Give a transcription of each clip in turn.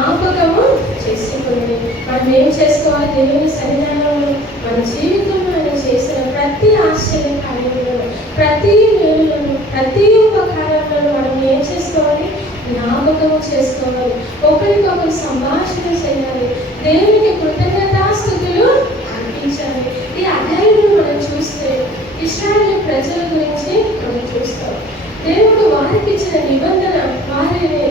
జ్ఞాపకము చేసుకుని మనం ఏం చేసుకోవాలి? దేవుని సన్నిధానంలో మన జీవితంలో ఆయన చేసిన ప్రతి ఆశ్చర్య కార్యంలో, ప్రతి మేలులను, ప్రతి ఉపకారంలో మనం ఏం చేసుకోవాలి? జ్ఞాపకం చేసుకోవాలి. ఒకరికొకరు సంభాషణ చేయాలి. దేవునికి కృతజ్ఞతాస్తుతులు అర్పించాలి. ఈ అధ్యాయంలో మనం చూస్తే ఇశ్రాయేలు ప్రజల గురించి మనం చూస్తాం. దేవుడు వారికి ఇచ్చిన నిబంధన,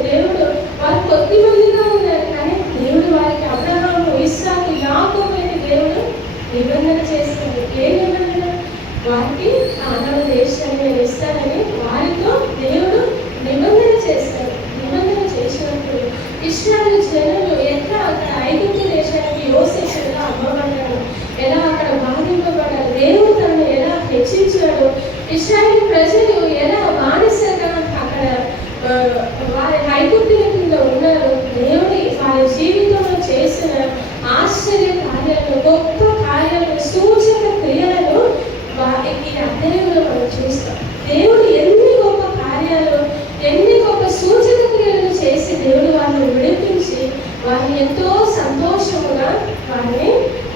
దేవుడు వారు కొద్ది మందిగా ఉన్నారు, కానీ దేవుడు వారికి అబ్రహాము, ఇస్సాకు, యాకోబు అనే దేవుడు నిబంధన చేస్తాడు. ఏ నిబంధన? వారికి కానాను దేశాన్ని నేను ఇస్తానని వారితో దేవుడు నిబంధన చేస్తాడు. నిబంధన చేసినప్పుడు ఇశ్రాయేలు జనులు ఎట్లా అక్కడ ఐగుప్తు దేశానికి యోసేపు ఎలా అమ్మబడ్డాడు, ఎలా అక్కడ బాధింపబడ్డాడు, దేవుడు తనను ఎలా హెచ్చించాడు, ఇశ్రాయేలు ప్రజలు ఎలా బానిసగా అక్కడ వారి ఐగుప్తుల కింద ఉన్నారు, దేవుడి వారి జీవితంలో చేసిన ఆశ్చర్య కార్యాలను, గొప్ప కార్యాలను, సూచక క్రియలను ఈ అధ్యాయంలో మనం చూస్తాం. దేవుడు ఎన్ని గొప్ప కార్యాలు, ఎన్ని గొప్ప సూచక క్రియలను చేసి దేవుడు వారిని విడిపించి వారిని ఎంతో సంతోషముగా వారిని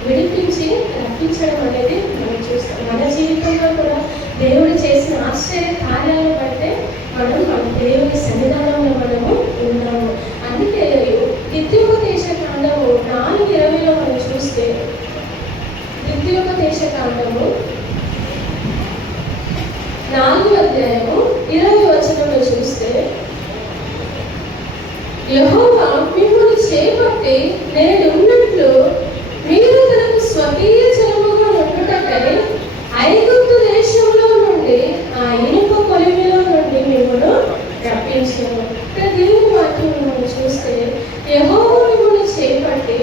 విడిపించి రప్పించడం అనేది మనం చూస్తాం. మన జీవితంలో కూడా దేవుడు చేసిన ఆశ్చర్య కార్యాలను బట్టే మన దేవుని సన్నిధానంలో మనము ఉన్నాము. అందుకే ద్వితీయోపదేశ కాండము 4:20 మనం చూస్తే, ద్వితీయోపదేశ కాండము 4:20 చూస్తే, యెహోవా మిమ్మును చేపట్టి నేనున్నట్లు మీరు తనకు స్వకీయ జనముగా ఉండుటకై ఐగుప్తు దేశంలో నుండి ఆ ఇనుప కొలిమిలో నుండి మిమ్మల్ని రప్పించాను. ఇక్కడ దేవుని వాక్యం మనం చూస్తే, యెహోవా మిమ్మల్ని చేపట్టి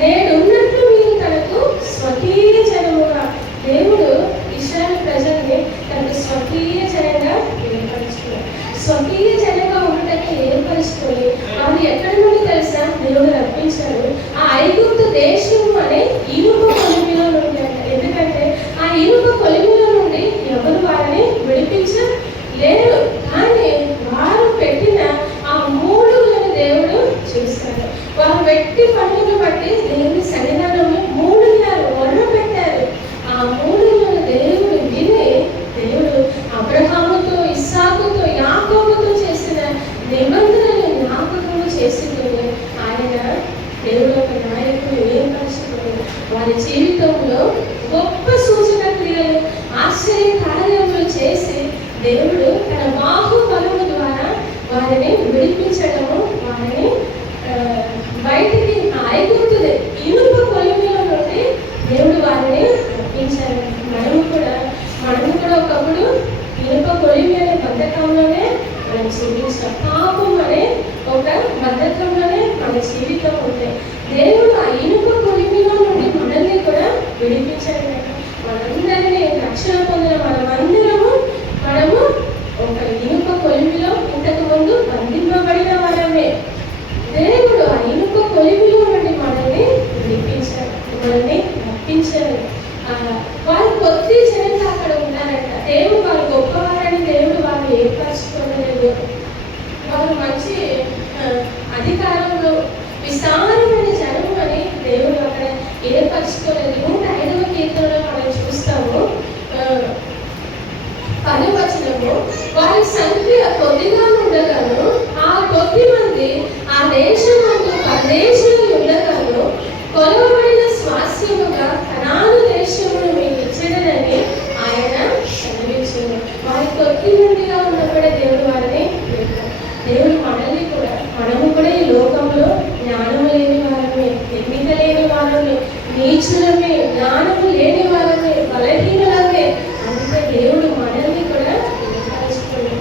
నేనున్నట్లు మీరు తనకు స్వకీయ జనముగా, దేవుడు ఇశ్రాయేలు ప్రజల్ని తనకు స్వకీయ జనంగా ఏర్పరుచుకున్నారు. స్వకీయ జనంగా ఉండటానికి ఏర్పరుచుకొని వారు ఎక్కడి నుండి తెలుసా దేవుడు రప్పించాడు? ఆ ఐగుప్తు దేశం అనే ఇనుప కొలిమిలో నుండి అంట. ఎందుకంటే ఆ ఇనుప కొలిమిలో నుండి ఎవరు వారిని విడిపించలేరు, కానీ వారు పెట్టిన ఆ మూలుగులను దేవుడు చూశాడు. వారు వెట్టి పనులను బట్టి దేవుని సన్నిధానంలో మూలుగారు, మొర్ర పెట్టారు. ఆ మూలుగులను దేవుడు విని, దేవుడు అబ్రహాముతో, ఇస్సాకుతో, యాకోబుతో చేసిన నిబంధనలు జ్ఞాపకము చేసుకుని ఆయన దేవుడు ఒక నాయకుడు ఏర్పరచుకొని వారి జీవితంలో గొప్ప సూచన క్రియలు, ఆశ్చర్య కార్యములు చేసి దేవుడు తన బాహుబలము ద్వారా వారిని విడిపించడము, వారిని బయటికి ఐగుప్తు ఇనుప కొలిమిలో నుండి దేవుడు వారిని రప్పించారు. మనము కూడా ఒకప్పుడు ఇనుప కొలిమి అనే బద్ధకంలోనే మనం జీవించాం. పాపం అనే ఒక బద్ధకంలోనే మన జీవితం ఉంటాయి. దేవుడు ఆ ఇనుప కొలిమిలో నుండి మనల్ని కూడా విడిపించాడు. మనందరినీ రక్షణ పొందిన మనము ఒక ఇనుప కొలిమిలో ఇంతకు ముందు బంధింపబడిన వారమే. దేవుడు ఆ ఇనుప కొలిమిలో నుండి మనల్ని విడిపించాడు, మనల్ని రప్పించాడు. వారు కొద్ది జనంగా అక్కడ ఉన్నారంట. దేవుడు వారు గొప్పవారని దేవుడు వారిని ఏర్పరచుకోలేదు. వారు మంచి అధికారంలో విస్తారమైన జనము అని దేవుడు అక్కడ ఏర్పరచుకోలేదు. 105వ కీర్తనలో మనం చూస్తాము 10వ వచనము, వారి సంఖ్య కొద్దిగా ఉండగాను ఆ కొద్ది మంది ఆ దేశమందు పరదేశులు ఉండగాను కొలవబడిన స్వాస్యముగా కనాను దేశమును మీకు ఇచ్చేదనని ఆయన సెలవించారు. వారి కొద్ది మందిగా ఉన్నప్పుడే దేవుడు వారిని దేవుడు మనల్ని కూడా, మనము కూడా ఈ లోకంలో జ్ఞానము లేని వారమే, ఎన్నిక లేని వారమే, నీచులమే, జ్ఞానము లేని వారమే, బలహీనులమే. అందుకే దేవుడు మనల్ని కూడా ఏర్పరచుకోండి.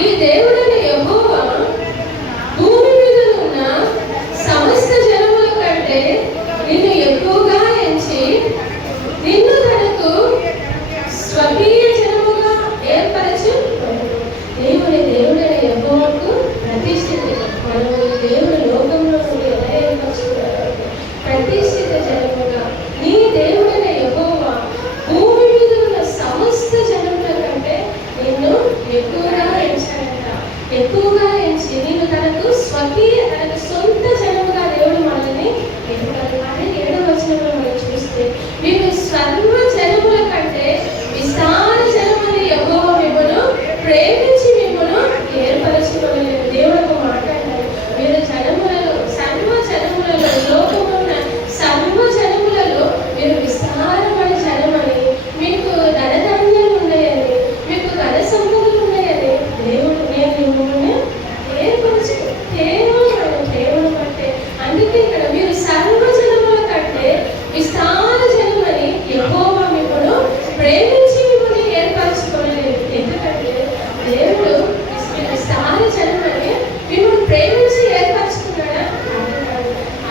నీ దేవుడైన యెహోవా భూమి మీద ఉన్న సమస్త జనముల కంటే నిన్ను ఎక్కువగా ఎంచి నిన్ను తనకు స్వకీయ జనముగా ఏర్పరచు. దేవుడైన యెహోవాకు ప్రతిష్ఠిత. మనము దేవుడు లోకంలో నుండి ఎలా ఏర్పరచుకున్నాడు? ప్రతిష్ఠిత జనముగా. నీ దేవుడైన యెహోవా భూమి మీద ఉన్న సమస్త జనముల కంటే నిన్ను ఎక్కువగా ఎంచాడట. ఎక్కువగా ఎంచి నిన్ను తనకు సొంత జనముగా దేవుడు మనల్ని ఏర్పరచాడు. అదే 7వ వచనంలో మనం చూస్తే మీరు సర్వ జనముల కంటే విస్తార జనమని యెహోవా మిమ్మల్ని ప్రేమించి మిమ్మల్ని ఏర్పరచుకోలేదు. దేవుడు మాట్లాడారు, మీరు జనములలో సర్వ జనములలో లోకములో ఉన్న సర్వ జనములలో మీరు విస్తారమైన జనమని, మీకు ధనధాన్యాలు ఉన్నాయని, మీకు ధన సంపదలు ఉన్నాయని దేవుడు నేను మిమ్మల్ని ఏర్పరచు దేవుడు బట్టే. అందుకే ఇక్కడ మీరు సర్వ జనముల కంటే విస్తార జనమని యెహోవా మిమ్మల్ని ప్రేమించి మిమ్మల్ని ఏర్పరచుకోలేదు. ఎందుకంటే దేవుడు విస్తార జనమని మిమ్మల్ని ప్రేమించి ఏర్పరచుకున్నాడా?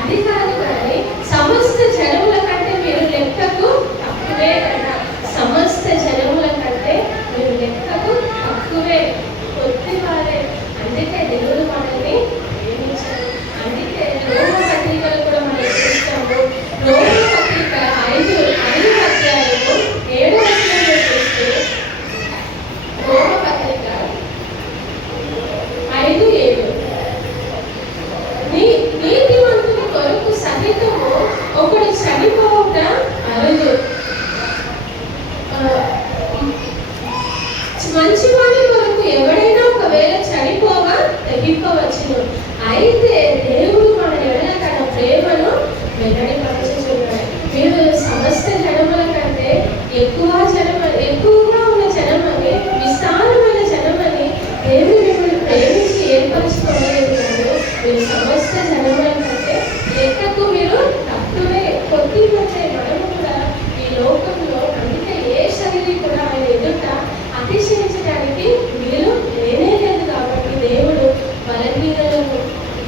అది కాదు. కానీ సమస్త జనముల కంటే మీరు లెక్కకు తక్కువే కదా. సమస్త జనముల కంటే మీరు లెక్కకు తక్కువే, కొద్దివారే. అందుకే దేవుడు మనల్ని ప్రేమించాడు. అందుకే రోమ పత్రికలు కూడా మనం చూస్తాము. రోమ పత్రిక 5వ అధ్యాయము 7వ వచనంలో చూస్తే రోమ పత్రిక 5:7 నీతిమంతుని కొరకు సహితము ఒకడు చనిపోవుట అరుదు, మంచివాడి కొరకు ఎవడైనా ఒకవేళ చనిపోగా తగ్గిపోవచ్చును. అయితే దేవుడు మన ఎడల తన ప్రేమను వెల్లడిపరచుచున్నాడు. మీరు సమస్త జనముల కంటే ఎక్కువగా ఉన్న జనమని, విస్తారమైన జనమని దేవుడు మిమ్మల్ని ప్రేమించి ఏర్పరచుకోలేదు. మీరు సమస్త జనముల కంటే లెక్కకు మీరు తక్కువే, కొద్దిమంటే. మనము కూడా ఈ లోకంలో అందుకే ఏ శరీరం కూడా ఆయన ఎదుట అతిశయించడానికి వీలు లేనే లేదు. కాబట్టి దేవుడు బలహీనలను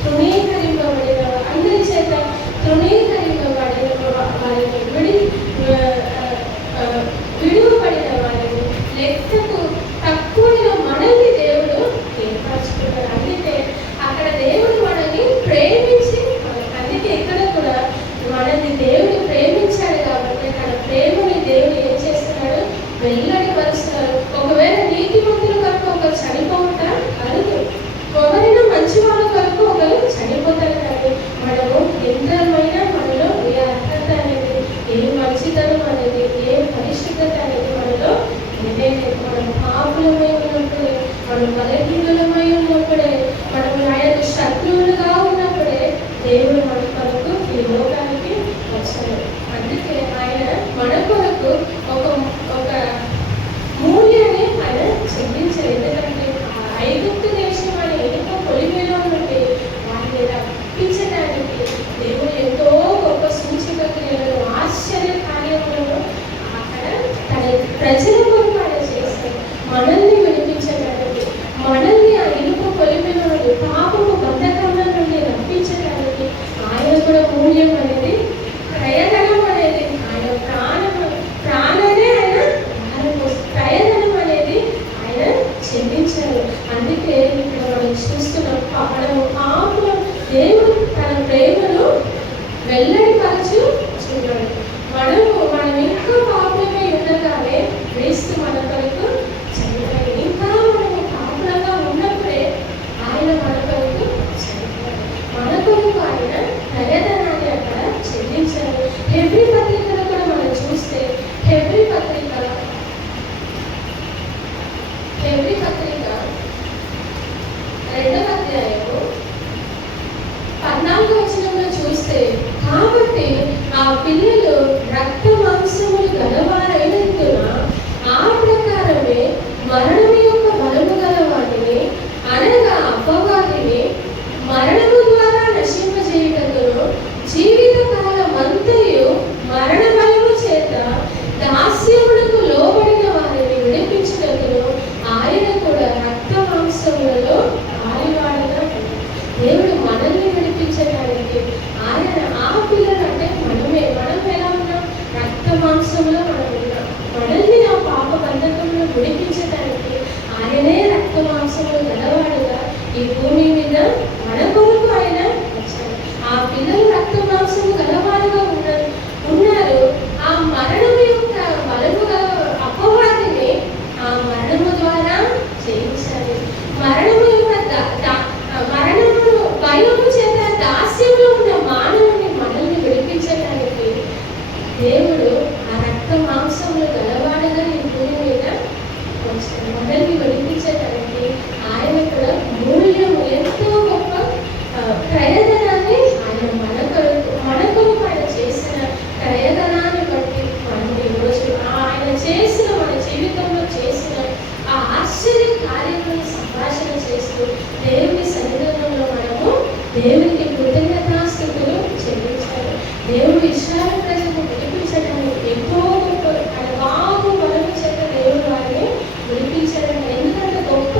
తృణీకరింపబడిన అందరి చేత తృణీకరింపబడిన వారిని విడువబడిన వారిని లెక్కకు తక్కువైన మనల్ని దేవుడు ఏర్పరచుకున్నాడు. అందుకే అక్కడ దేవుడు మనల్ని ప్రేమించి, అందుకే ఇక్కడ కూడా మనల్ని దేవుడు ప్రేమించాడు. కాబట్టి తన ప్రేమని దేవుడు ఏం చేస్తున్నాడు? వెల్లడిపరుస్తున్నాడు. ఒకవేళ నీతిమంతుల కొరకు ఒకరు చనిపోవుట అరుదు, ఎవరైనా మంచి వాళ్ళ కొరకు ఒకరు చనిపోతారు. కానీ మనము ఎంతమైన మనలో ఏ అర్హత అనేది, ఏ మంచితనం అనేది, ఏ పరిశుద్ధత అనేది మనలో లేదు. మనం పాపులమై ఉన్నప్పుడే, మనం బలహీనులమై ఉన్నప్పుడే, మనం ఆయనకు శత్రువులుగా ఉన్నప్పుడే దేవుడు మన కొరకు ఈ లోకానికి వచ్చాడు. అందుకే ఆయన మన కొరకు ఒక మూల్యాన్ని ఆయన చెల్లించారు. ఎందుకంటే ఐగుప్తు దేశం అనే ఎనుక పొలిమేలో నుండి వారిని రప్పించడానికి దేవుడు ఎంతో గొప్ప సూచక క్రియలను, ఆశ్చర్య కార్యములను అక్కడ తన ప్రజల కొరకు ఆయన చేస్తారు. మనల్ని వినిపించడానికి, మనల్ని ఆ ఇనుప పొలిమేలో నుండి, పాపము బంధకముల నుండి రప్పించడానికి ఆయన కూడా మూల్యం అనేది, ప్రయధనం అనేది, ఆయన ప్రాణమే ఆయన ప్రయధనం అనేది ఆయన చెల్లించారు. అందుకే ఇక్కడ మనం చూస్తున్నాం, మనము పాపులం దేవుడు తన ప్రేమను వెల్లడిపరచుచున్నాడు. మనం ఇంకా పాపులమై ఉండగానే క్రీస్తు మన కొరకు చనిపోయాడు. ఇంకా మనము పాపులంగా ఉన్నప్పుడే ఆయన మన కొరకు చనిపోయాడు. మన కొరకు ఆయన ప్రయధనాన్ని అక్కడ చెల్లించారు. హెబ్రీ పత్రికలో కూడా మనం చూస్తే హెబ్రీ పత్రిక 2వ అధ్యాయము 14వ వచనంలో చూస్తే, కాబట్టి ఆ పిల్లలు రక్త మాంసములు గలవారైనందున ఆ ప్రకారమే మరణము యొక్క బలము గల వాటిని, అనగా అపవాదిని మరణము ద్వారా నశింపజేయుటకును, జీవిత కాలమంతయు మరణ బలము చేత దాస్యమునకు లోబడిన వారిని విడిపించుటకును ఆయన కూడా రక్త మాంసము విడిపించడానికి ఆయనే రక్త మాంసములు గలవాడుగా ఈ భూమి మీద మన కొరకు ఆయన వచ్చాడు. ఆ పిల్లలు రక్త మాంసము గలవాడుగా ఉన్నారు. ఆ మరణం యొక్క బలము గల అపవాదిని ఆ మరణము ద్వారా జయించాలి. మరణము భయము చేత దాస్యంలో ఉన్న మానవుని మనల్ని విడిపించడానికి దేవుడు ఆ రక్త మాంసములు గలవాడుగా ఈ భూమి మీద వచ్చాడు. మనల్ని విడిపించడానికి ఆయన కూడా మూల్యము ఎంతో గొప్ప ప్రయోజనాన్ని ఆయన మన కొరకు ఆయన చేసిన ప్రయోజనాన్ని బట్టి మనం ఈరోజు ఆయన చేసిన మన జీవితంలో చేసిన ఆ ఆశ్చర్య కార్యములను సంభాషణ చేస్తూ దేవుని సన్నిధానంలో మనము దేవునికి కృతజ్ఞతాస్తుతులు చెల్లించాలి. దేవుడు ఇశ్రాయేలు ప్రజలను విడిపించడానికి ఎంతో గొప్ప ఆయన బాగు బలము చేత దేవుడు వారిని విడిపించడం. ఎందుకంటే గొప్ప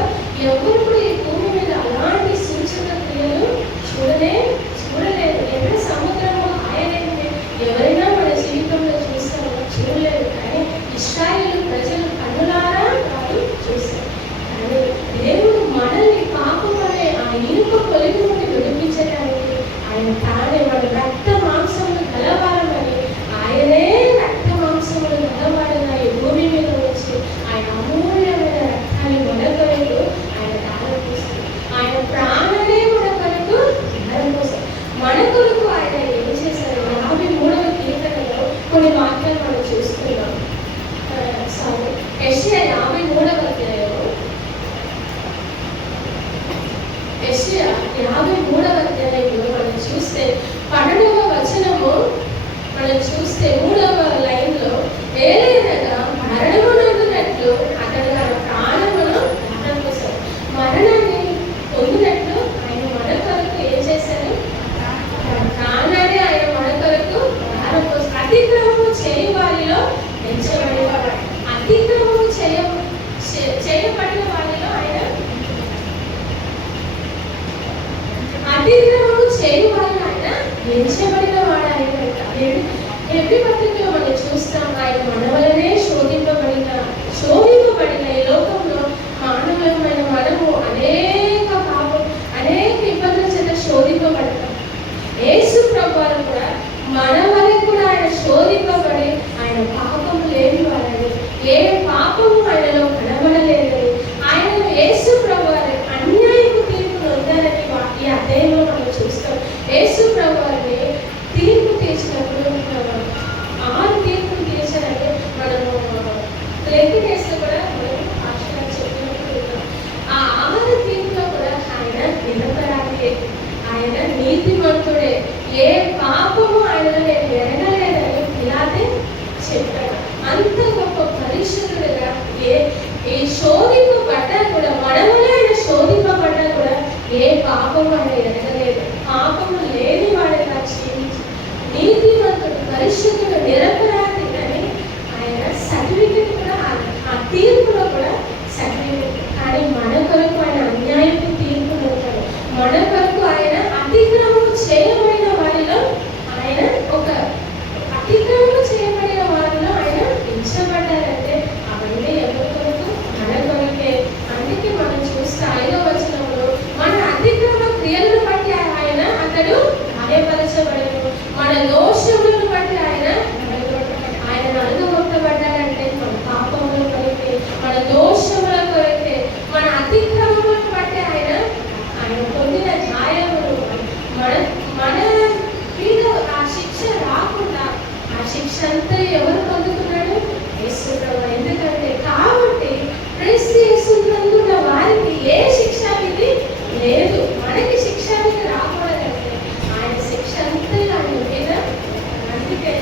ఎవరు కూడా ఈ భూమి మీద అలాంటి సూచక క్రియలు చూడలేదు. ఎక్కడ సముద్రము ఆయనైతే ఎవరైనా మన జీవితంలో చూస్తారో చూడలేదు. కానీ ఇశ్రాయేలు ప్రజలు కన్నులారా వారు చూశారు. కానీ దేవుడు మనల్ని పాపం అనే ఆ ఇనుప పొలిమి నుండి విడిపించడానికి ఆయన తానే మన రక్త మాంసములు గలవారమని ఆయనే రక్త మాంసములు గలవాడగా ఈ భూమి మీద వచ్చి ఆయన అమూల్యమైన రక్తాన్ని మన కొరకు ఆయన దానం చేస్తారు. ఆయన ప్రాణమే మన కొరకు దానం కోసం మన కొరకు ఆయన ఏం చేశారు? 53వ కీర్తనలో కొన్ని వాక్యాలు మనం చూస్తున్నాం. యెషయా 53వ అధ్యాయంలో 53వ అధ్యాయంలో మనం చూస్తే 12వ వచనము మనం చూస్తే 3వ లైన్లో ఏలైనగా మరణము నందునట్లు అతడు తన ప్రాణమును దానం కోసం మరణాన్ని పొందినట్లు ఆయన మన కొరకు ఏం చేశారు? ప్రాణాన్ని ఆయన మన కొరకు దానం కోసం అతిక్రమము చేయ వారిలో ఎంచబడేవాడు. అతిక్రమము చేయబడిన వారిలో ఆయన అతిక్రమము చేయవాళ్ళు ఆయన ఎంచబడిన వాడు. ఆయన ఎవ్రీ పత్రికలో మనం చూస్తాం ఆయన మన వలనే శోధింపబడిన ఈ లోకంలో మానవులమైన మనము అనేక పాపం అనేక ఇబ్బందుల చేత శోధింపబడతాం. యేసు ప్రభువారు కూడా మన వలె కూడా ఆయన శోధింపబడి ఆయన పాపము లేని వాడని ఏ పాపము ఆయనలో కనబడలేదని ఆయనను యేసు ప్రభువారు అన్యాయపు తీర్పును వద్దారని ఈ అధ్యాయంలో మనం చూస్తాం. యేసు ప్రభువారిని తీర్పు తీర్చినప్పుడు 6 తీర్పులు తీర్చారంటే మనము లెక్క వేస్తే కూడా మనం భాషలో చెప్పినప్పుడు ఆ 6 తీర్పులో కూడా ఆయన నిరపరాధి, ఆయన నీతిమంతుడే, ఏ పాపము ఆయనలో నేను ఎరగలేదని పిలాతే చెప్పాడు. అంత గొప్ప పరిశుద్ధుడుగా ఈ శోధింపబడ్డా కూడా మనవలే ఆయన శోధింపబడ్డా కూడా ఏ పాపము ఆయన ఎరగలేదు. పాపము లేని వాడిగా జీవించి నీతిమంతుడు పరిశుద్ధుడు నిరపరాధి అని ఆయన సర్టిఫికెట్ కూడా ఆ తీర్పులో కూడా సర్టిఫికెట్. కానీ మన కొరకు ఆయన అన్యాయపు తీర్పులు ఉంటాడు. మన కొరకు ఆయన అతిక్రమము చేయబడిన వారిలో ఆయన అతిక్రమము చేయబడిన వారిలో ఆయన ఎంచబడ్డారంటే అవన్నీ ఎవరి కొరకు? మన కొరకే. అందుకే మనం చూస్తే 5వ వచనంలో మన అతిక్రమ క్రియలను బట్టి అతడు గాయపరచబడను, మన దోషములను బట్టి ఆయన నలుగగొట్టబడ్డాడంటే మన పాపముల కొరకే, మన దోషముల కొరకే, మన అతిక్రమములను బట్టి ఆయన పొందిన గాయములు మన మీద ఆ శిక్ష రాకుండా ఆ శిక్ష అంతా ఎవరు పొందుతున్నాడు? యేసు ప్రభువు. ఎందుకంటే కాబట్టి క్రీస్తు యేసునందున్న వారికి ఏ శిక్ష విధి లేదు. మనకి శిక్ష విధి రాకూడదంటే ఆయన శిక్ష అంతా ఆయన మీద. అందుకే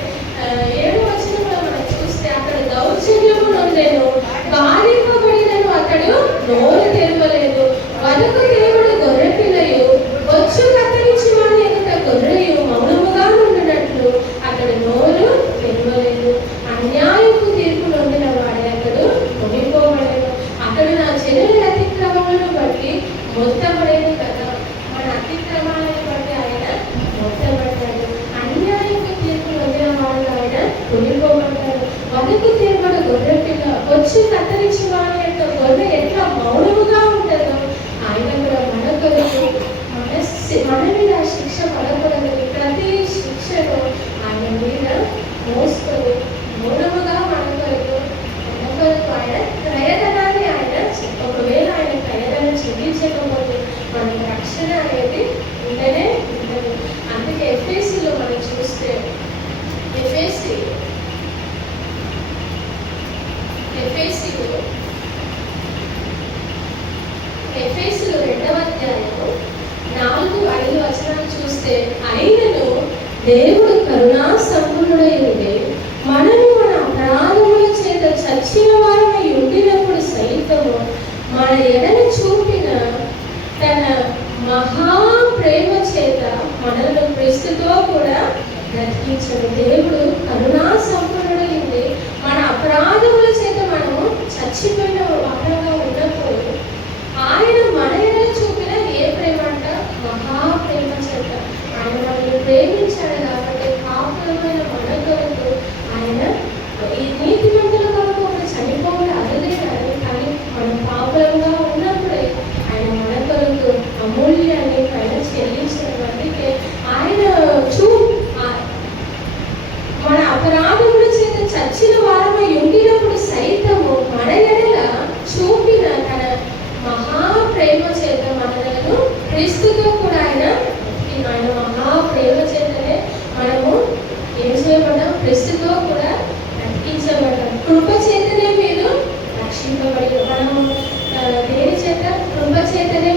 7వ వచనంలో మనం చూస్తే అక్కడ దౌర్జన్యము నొందెను, బాధింపబడినను అతడు నోరు తెరవలేదు, వదకు దేవుడు గొర్రె పిల్లయు వచ్చు కత్తిరించి వాని ఎదుట గొర్రెయు మౌనముగా ఉండినట్లు అతడు నోరు తెరవలేదు. అన్యాయపు తీర్పు నొందిన వాడే అతడు కొనిపోబడేను. అతడు నా జనుల అతిక్రమములను బట్టి మొత్తబడేది కదా. మన అతిక్రమాలను బట్టి ఆయన మొత్తబడ్డాడు. అన్యాయపు తీర్పు నొందిన వాడు ఆయన కొనిపోబడ్డాడు. వదకు దేవుడు గొర్రె పిల్ల, వచ్చి కత్తిరించి వాని యొక్క గొర్రె ఎట్లా మౌనముగా ఉంటుందో ఆయన కూడా మన కొరకు మన మీద శిక్ష పడకూడదని ప్రతి శిక్షను ఆయన మీద మోసుకొని మౌనముగా మన కొరకు ఆయన ప్రయత్నాన్ని ఆయన ఒకవేళ ఆయన ప్రయత్నం చెల్లించకపోతే మనకి రక్షణ అనేది ఉండనే ఉండదు. అందుకే ఎఫెసీలో మనం చూస్తే ఎఫెసీలో 2వ అధ్యాయము 4-5 వచనాలు చూస్తే, అయినను దేవుడు కరుణా సంపూర్ణుడై ఉండి మనము మన అపరాధముల చేత చచ్చిన వారమై ఉండినప్పుడు సైతము మన ఎడల చూపిన తన మహా ప్రేమ చేత మనలను క్రీస్తుతో కూడా బ్రతికించడు. దేవుడు కరుణా సంపూర్ణుడై ఉండి మన అపరాధముల చేత మనము చచ్చిపోయిన వారంగా ఉన్నప్పుడు ఆయన మన ఎడల చూపిన ఏ ప్రేమ అంట? మహా ప్రేమ చేత ఆయన మనల్ని ప్రేమించాడు. కాబట్టి పాపమైన మన కొరకు ఆయన ఈ నీతిమంతుల కొరకు ఒక చనిపోవడం అదే కాదు, కానీ మనం పాపంగా ఉన్నప్పుడే ఆయన మన కొరకు అమూల్యాన్ని పైన చెల్లించడం. అందుకే ఆయన మన అపరాధముల చేత చచ్చిన వారమై ఉండినప్పుడు సైతము మన ఎడల చూపిన తన మహా ప్రేమ చేత మనలను క్రీస్తుతో కూడా ఆయన మహా ప్రేమ చేతనే మనము ఏం చేయబడ్డాం? క్రీస్తుతో కూడా బ్రతికించబడ్డాం. కృప చేతనే మీరు రక్షింపబడి, మనము దేని చేత? కృప చేతనే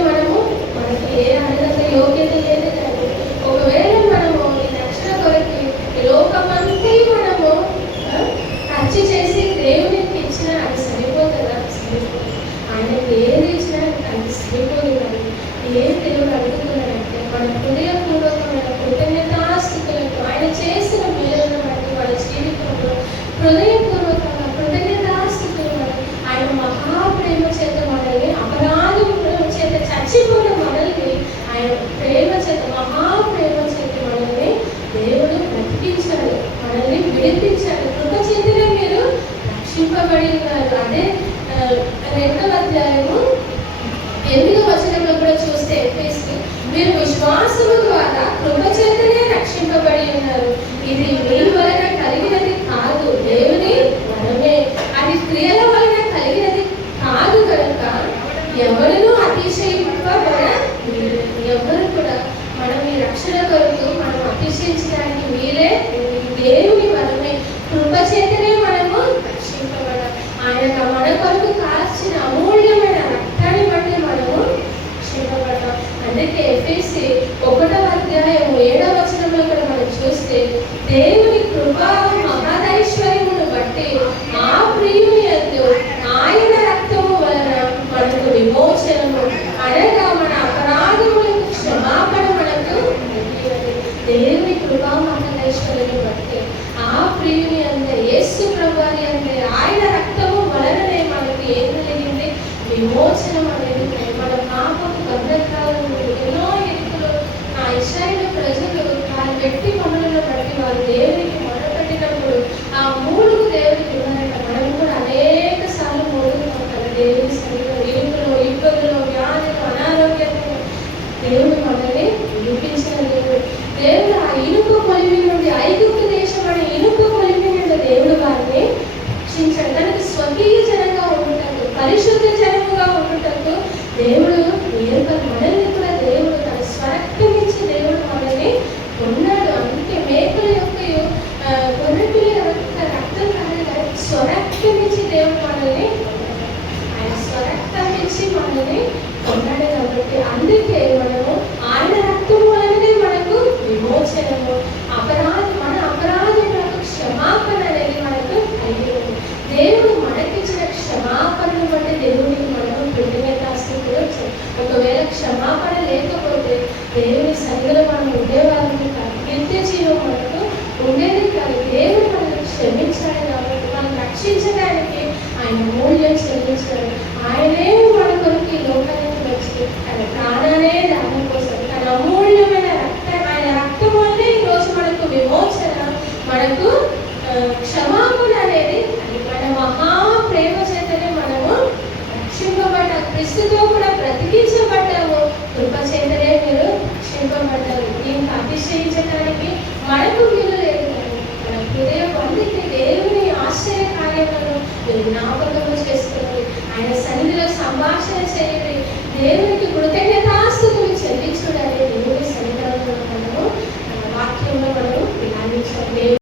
మనకి ఏ అర్హత యోగ్యత లేదు. కానీ ఒకవేళ మనము ఈ రక్షణ కొరకు లోకమంతా మనము ఖర్చు చేసి దేవునికి ఇచ్చినా అది సరిపోతుందా? సరిపోదు. ఆయనకి ఏది ఇచ్చినా అది సరిపోదు. మరి ఏ దేవుడు అడుగుతున్నాడంటే మన హృదయపూర్వకమైన కృతజ్ఞతాస్తుతులకు ఆయన చేసిన మేలును బట్టి మన జీవితంలో హృదయపూర్వకంగా కృతజ్ఞతాస్తుతులు ఆయన మహాప్రేమ చేత మనల్ని అపరాధముల చేత చచ్చిపోయిన మనల్ని ఆయన ప్రేమ చేత మహాప్రేమ చేత మనల్ని దేవుడు బ్రతికించాడు, మనల్ని విడిపించాడు. కృప చేతనే మీరు రక్షింపబడి ఉన్నారు. అదే 2వ అధ్యాయము 8వ వచనంలో కూడా చూస్తే, మీరు విశ్వాసము ద్వారా కృప చేతనే రక్షింపబడి ఉన్నారు. ఇది మీ వలన కలిగినది కాదు, దేవుని వరమే. అది క్రియల వలన కలిగినది కాదు కనుక ఎవరునూ ఎవరు కూడా మనం ఈ రక్షణ కొరకు మనం అతిశయించడానికి వీలే దేవుని వరమే. కృప చేతనే మనము రక్షింపబడాలి. ఆయన మన కొరకు కాల్చిన అమూల్యమైన రక్తాన్ని బట్టి మనము రక్షింపబడాలి. అందుకే ఎఫెసీ 1వ అధ్యాయం 7వ వచనంలో కూడా మనం చూస్తే, దేవుని కృపా మహదైశ్వర్యమును బట్టి ఆ ప్రియుని యందు ఆయన రక్తము వలన మనకు విమోచనము, అనగా మన అపరాధములకు క్షమాపణ మనకు కలిగినది. దేవుని కృపా మహదైశ్వర్యమును బట్టి ఆ ప్రియుని అందే యేసు ప్రభువారి అందే ఆయన రక్తము వలననే మనకు ఏం కలిగింది? విమోచనం అనేది. మన పాపము బంధకాలను ఎన్నో ఎత్తులు ఆ ఇశ్రాయేలు ప్రజలు వారి వ్యక్తి పనులను బట్టి వారు దేవునికి మొదలుపెట్టినప్పుడు ఆ మూడుకు దేవునికి ఉన్నారంట. మనం కూడా అనేక సార్లు మూడుకున్నాం కదా దేవుని సన్నిధిలో, ఇరుకులో, ఇబ్బందులు, వ్యాధులు, అనారోగ్యంలో దేవుడు మనల్ని విడిపించిన దేవుడు ఆ ఇనుప కొలిమి నుండి, ఐగుప్తు దేశం అనే ఇనుప కొలిమి నుండి దేవుడు వారిని రక్షించాడు. తనకు స్వకీయ జనంగా ఉండుటకు, పరిశుద్ధ జనముగా ఉండుటకు దేవుడు మనల్ని కూడా దేవుడు తన స్వరక్తం ఇచ్చి దేవుడు మనల్ని ఉన్నాడు. అందుకే మేకల యొక్క గొర్రెపిల్ల యొక్క రక్తం కాదు, స్వరక్తం ఇచ్చి దేవుడు మనల్ని ఆయన స్వరక్తం ఇచ్చి మనల్ని కొన్నాడు. కాబట్టి అందుకే మనము ఆయన రక్తం వలననే మనకు విమోచనము, మన అపరాధములకు క్షమాపణ అనేది మనకు కలిగి ఉంది. దేవుడు మనకిచ్చిన క్షమాపణను బట్టి దేవునికి మనము కృతజ్ఞతాస్తుతులు. ఒకవేళ క్షమాపణ లేకపోతే దేవుని సన్నిధిలో మనం ఉండేవాళ్ళని కాదు, నిత్య జీవం మనకు ఉండేది కాదు. దేవుడు మనల్ని క్షమించాడు కాబట్టి మనం రక్షించడానికి ఆయన మూల్యం చెల్లించాడు. ఆయనే మన కొరకు ఈ లోకానికి వచ్చి తన ప్రాణాలే దాని కోసం తన అమూల్యమైన ఆయన రక్తం వల్లే ఈరోజు మనకు విమోచన, మనకు క్షమాపణ అనేది మన మహా నడిపించండి.